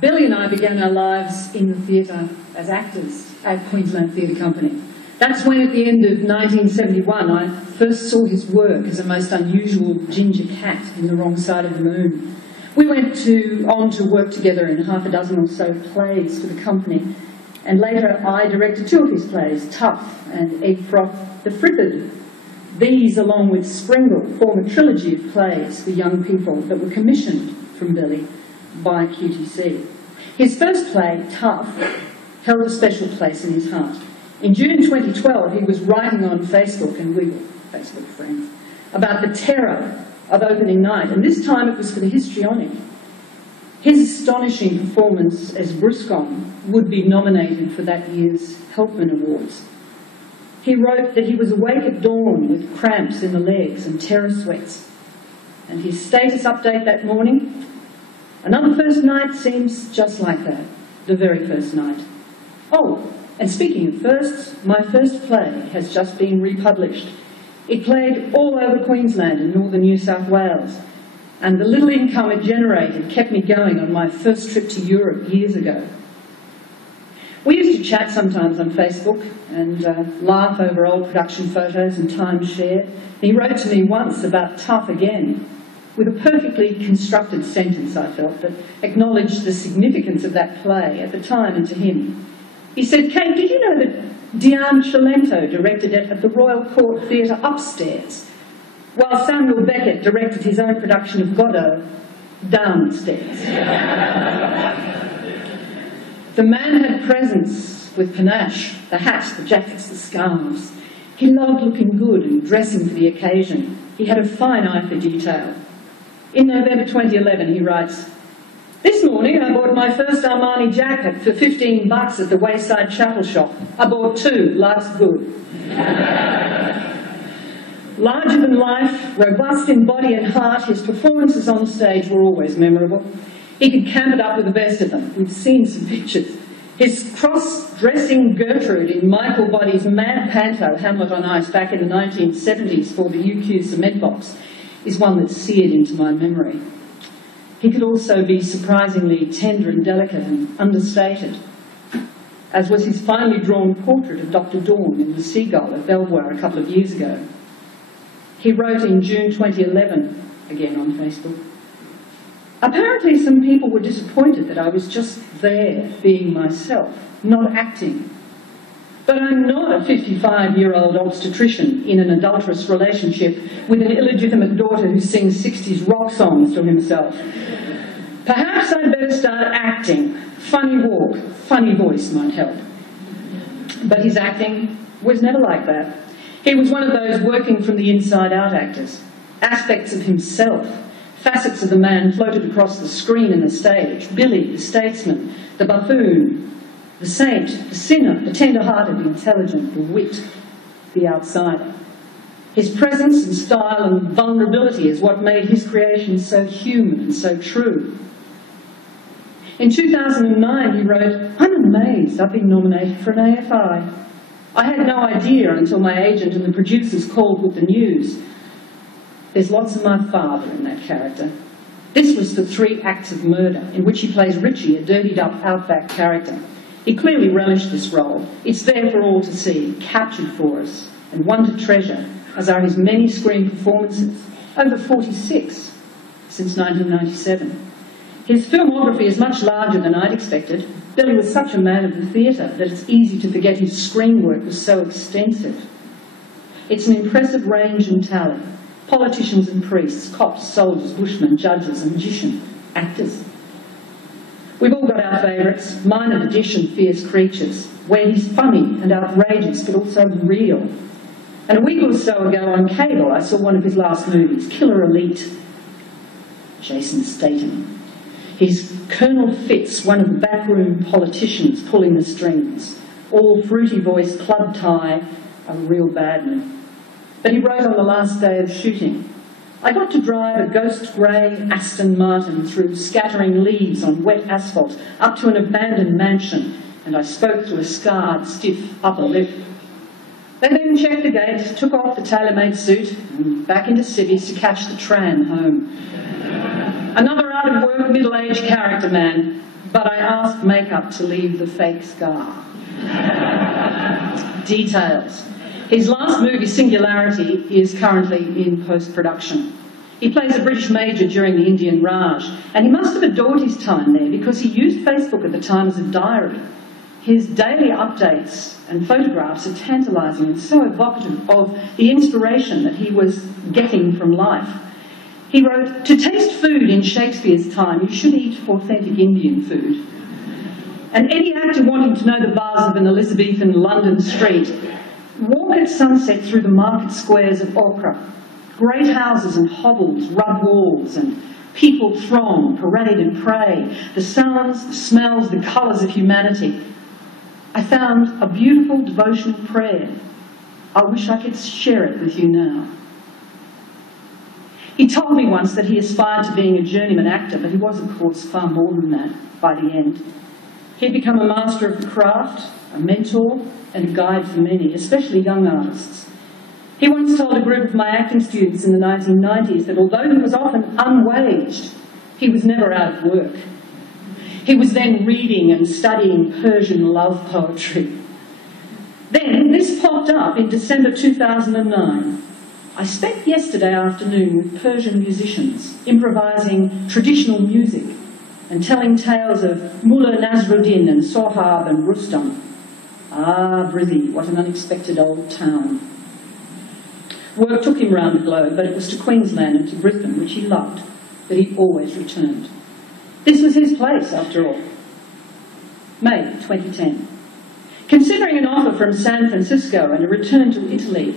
Billie and I began our lives in the theatre as actors at Queensland Theatre Company. That's when, at the end of 1971, I first saw his work as a most unusual ginger cat in The Wrong Side of the Moon. We went on to work together in half a dozen or so plays for the company, and later I directed two of his plays, Tough and Egg Froth the Frippered. These, along with Springle, form a trilogy of plays for young people that were commissioned from Billie by QTC. His first play, Tough, held a special place in his heart. In June 2012, he was writing on Facebook, and we were Facebook friends, about the terror of opening night, and this time it was for the histrionic. His astonishing performance as Bruscon would be nominated for that year's Helpman Awards. He wrote that he was awake at dawn with cramps in the legs and terror sweats. And his status update that morning, another first night seems just like that, the very first night. Oh, and speaking of firsts, my first play has just been republished. It played all over Queensland and northern New South Wales, and the little income it generated kept me going on my first trip to Europe years ago. We used to chat sometimes on Facebook and laugh over old production photos and time shared. He wrote to me once about Tough again, with a perfectly constructed sentence, I felt, that acknowledged the significance of that play at the time and to him. He said, "Kate, did you know that Diane Cilento directed it at the Royal Court Theatre upstairs, while Samuel Beckett directed his own production of Godot downstairs?" The man had presence with panache, the hats, the jackets, the scarves. He loved looking good and dressing for the occasion. He had a fine eye for detail. In November 2011, he writes, "This morning I bought my first Armani jacket for $15 at the Wayside Chapel shop. I bought two, life's good." Larger than life, robust in body and heart, his performances on stage were always memorable. He could camp it up with the best of them. We've seen some pictures. His cross-dressing Gertrude in Michael Body's Mad Panto, Hamlet on Ice, back in the 1970s for the UQ Cement Box, is one that's seared into my memory. He could also be surprisingly tender and delicate and understated, as was his finely drawn portrait of Dr. Dawn in The Seagull at Belvoir a couple of years ago. He wrote in June 2011, again on Facebook, "Apparently some people were disappointed that I was just there being myself, not acting. But I'm not a 55-year-old obstetrician in an adulterous relationship with an illegitimate daughter who sings 60s rock songs to himself. Perhaps I'd better start acting. Funny walk, funny voice might help." But his acting was never like that. He was one of those working from the inside out actors. Aspects of himself, facets of the man floated across the screen and the stage. Billie, the statesman, the buffoon, the saint, the sinner, the tender-hearted, the intelligent, the wit, the outsider. His presence and style and vulnerability is what made his creation so human and so true. In 2009, he wrote, "I'm amazed I've been nominated for an AFI. I had no idea until my agent and the producers called with the news. There's lots of my father in that character." This was for 3 Acts of Murder, in which he plays Richie, a dirtied-up outback character. He clearly relished this role. It's there for all to see, captured for us, and one to treasure, as are his many screen performances, over 46 since 1997. His filmography is much larger than I'd expected. Billie was such a man of the theatre that it's easy to forget his screen work was so extensive. It's an impressive range and tally. Politicians and priests, cops, soldiers, bushmen, judges, and magician, actors. We've all got our favourites. Mine are The Dish and Fierce Creatures, where he's funny and outrageous, but also real. And a week or so ago on cable, I saw one of his last movies, Killer Elite. Jason Statham. He's Colonel Fitz, one of the backroom politicians pulling the strings. All fruity voice, club tie, a real bad man. But he wrote on the last day of shooting, "I got to drive a ghost grey Aston Martin through scattering leaves on wet asphalt up to an abandoned mansion, and I spoke to a scarred, stiff upper lip. They then checked the gate, took off the tailor-made suit and back into civvies to catch the tram home. Another hard-at-work, middle-aged character man, but I asked makeup to leave the fake scar. Details. His last movie, Singularity, is currently in post-production. He plays a British major during the Indian Raj, and he must have adored his time there because he used Facebook at the time as a diary. His daily updates and photographs are tantalising and so evocative of the inspiration that he was getting from life. He wrote, "To taste food in Shakespeare's time, you should eat authentic Indian food." And any actor wanting to know the bars of an Elizabethan London street, walk at sunset through the market squares of Ochre. Great houses and hovels rub walls, and people throng, parade and pray. The sounds, the smells, the colours of humanity. I found a beautiful devotional prayer. I wish I could share it with you now. He told me once that he aspired to being a journeyman actor, but he was, of course, far more than that by the end. He'd become a master of the craft, a mentor, and a guide for many, especially young artists. He once told a group of my acting students in the 1990s that although he was often unwaged, he was never out of work. He was then reading and studying Persian love poetry. Then this popped up in December 2009. I spent yesterday afternoon with Persian musicians, improvising traditional music and telling tales of Mullah Nasruddin and Sohab and Rustam. Ah, Brizzy, what an unexpected old town. Work took him round the globe, but it was to Queensland and to Brisbane, which he loved, that he always returned. This was his place, after all. May 2010. Considering an offer from San Francisco and a return to Italy,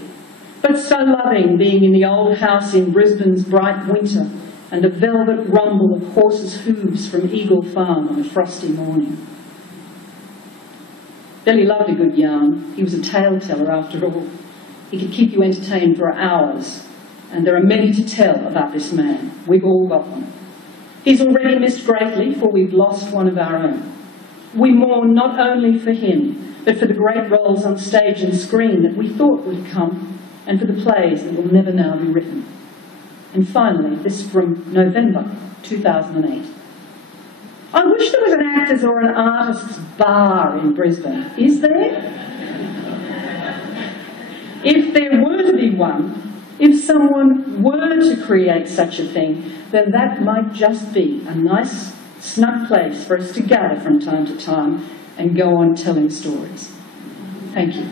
but so loving being in the old house in Brisbane's bright winter and the velvet rumble of horses' hooves from Eagle Farm on a frosty morning. Billie loved a good yarn. He was a tale teller, after all. He could keep you entertained for hours, and there are many to tell about this man. We've all got them. He's already missed greatly, for we've lost one of our own. We mourn not only for him, but for the great roles on stage and screen that we thought would come, and for the plays that will never now be written. And finally, this from November 2008. I wish there was an actors or an artists bar in Brisbane. Is there? If there were to be one, if someone were to create such a thing, then that might just be a nice, snug place for us to gather from time to time and go on telling stories. Thank you.